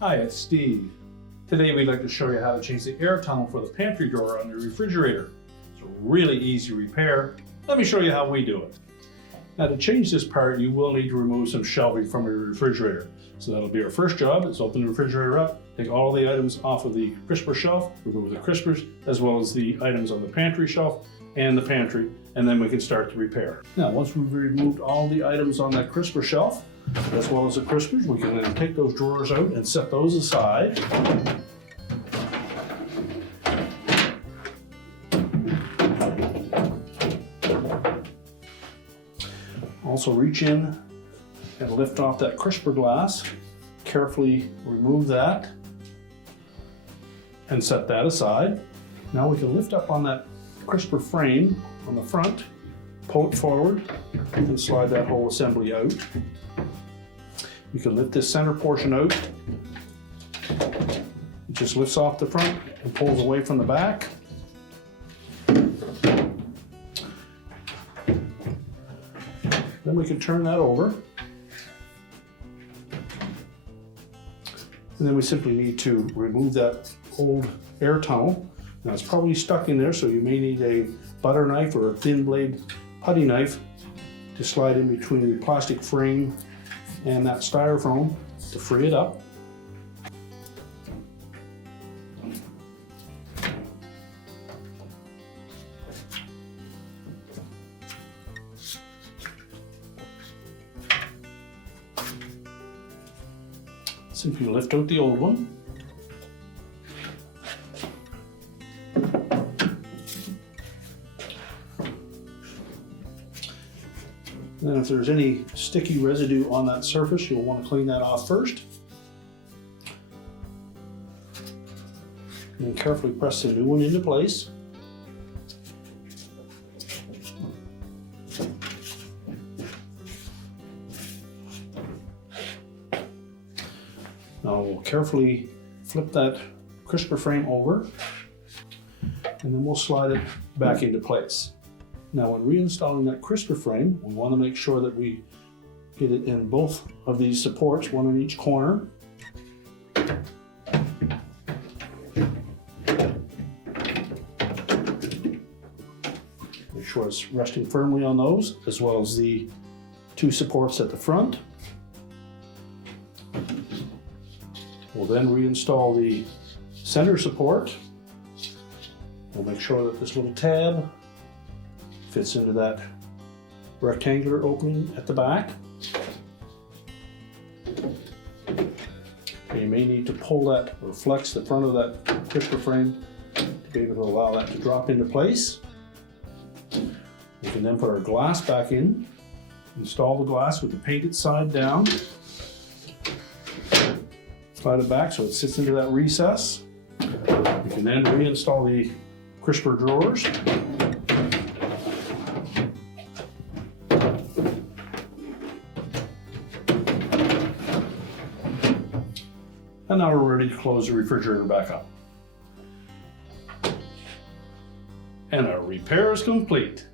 Hi, it's Steve. Today we'd like to show you how to change the air tunnel for the pantry door on your refrigerator. It's a really easy repair. Let me show you how we do it. Now to change this part, you will need to remove some shelving from your refrigerator. So that'll be our first job, is open the refrigerator up, take all the items off of the crisper shelf, remove the crispers, as well as the items on the pantry shelf and the pantry, and then we can start the repair. Now, once we've removed all the items on that crisper shelf, as well as the crispers, we can then take those drawers out and set those aside. Also reach in and lift off that crisper glass. Carefully remove that and set that aside. Now we can lift up on that crisper frame on the front, pull it forward, and slide that whole assembly out. You can lift this center portion out. It just lifts off the front and pulls away from the back. Then we can turn that over. And then we simply need to remove that old air tunnel. Now it's probably stuck in there, so you may need a butter knife or a thin blade putty knife to slide in between the plastic frame and that styrofoam to free it up. Simply lift out the old one. And then if there's any sticky residue on that surface, you'll want to clean that off first. And then carefully press the new one into place. Now we'll carefully flip that crisper frame over, and then we'll slide it back into place. Now when reinstalling that crisper frame, we want to make sure that we get it in both of these supports, one in each corner. Make sure it's resting firmly on those, as well as the two supports at the front. We'll then reinstall the center support. We'll make sure that this little tab fits into that rectangular opening at the back. You may need to pull that or flex the front of that crisper frame to be able to allow that to drop into place. We can then put our glass back in, install the glass with the painted side down, slide it back so it sits into that recess. We can then reinstall the crisper drawers. And now we're ready to close the refrigerator back up. And our repair is complete.